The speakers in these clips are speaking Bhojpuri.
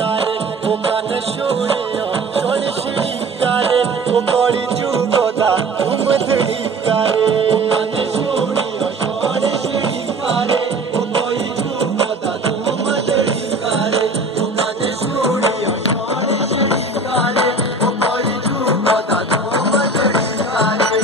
शिकारे ओ कान शुणियो शोण शिकारे ओ कड़ी जुगोदा तुम धड़िकारे कान शुणियो शोण शिकारे ओ कोई जुगोदा तुम धड़िकारे ओ कान शुणियो शोण शिकारे ओ कोई जुगोदा तुम धड़िकारे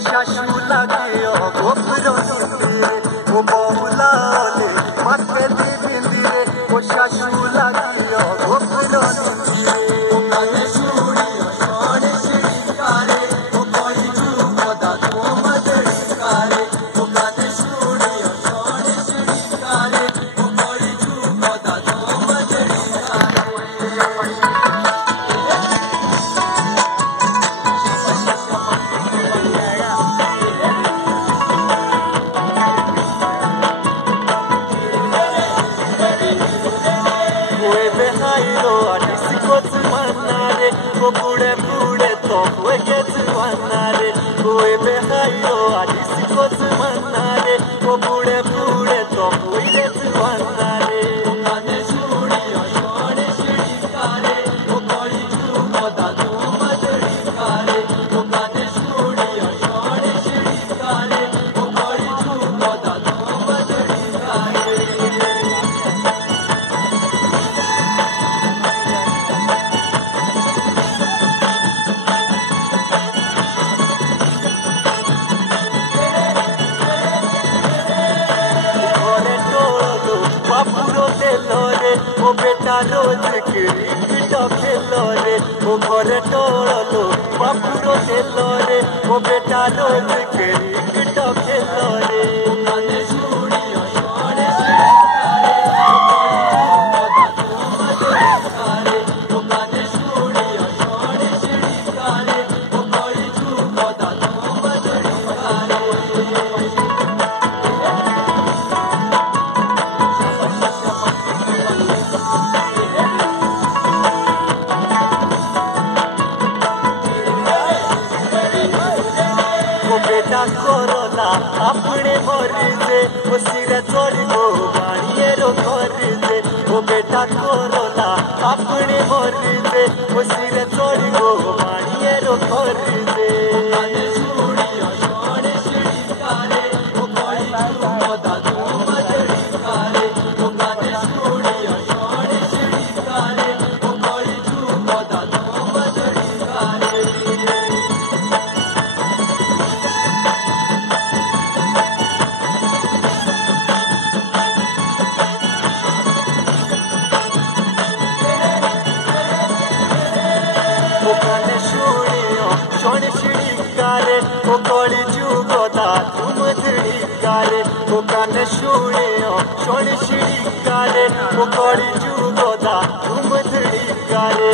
शाशु लगे गोपरो निंदिरे ओ बहुलाले माथे दी बिंदिरे ओ शाशु लगे गोपरो निंदिरे ओ काने शुणियो शोण शिकारे ओ कोई जुगोदा तुम धड़िकारे ओ काने शुणियो शोण शिकारे ओ कोई जुगोदा तुम धड़िकारे Pude toco get manare Goe behayo adisi kot manare Pude toco get manare Kane shuriyo shone shirikare Kori jugoda tum dhadikare Kane shuriyo shone shirikare Kori jugoda tum dhadikare Papuro telore, o beta roz cricket खेलोरे, o घरे टोलो papuro telore, o beta roz cricket खेलोरे. काने शुणियो शोण शिकारे, ओ काने शुणियो शोण शिकारे, ओ कोई जुगोदा तुम धड़िकारे. बेटा कोरोना अपने मोरी से वो सिरे थोड़ी वो बाणिये रो कोरी से वो बेटा कोरोना अपने मोरी से वो सिरे थोड़ी वो बाणिये रो कोरी से काने शुणियो शोण शिकारे वो कोई जुगोदा तुम धड़िकारे वो काने शुणियो शोण शिकारे वो कोई जुगोदा तुम धड़िकारे काने शुणियो शोण शिकारे ओ कड़ी जुगोदा तुम धड़िकारे ओ काने शुणियो शोण शिकारे ओ कड़ी जुगोदा तुम धड़िकारे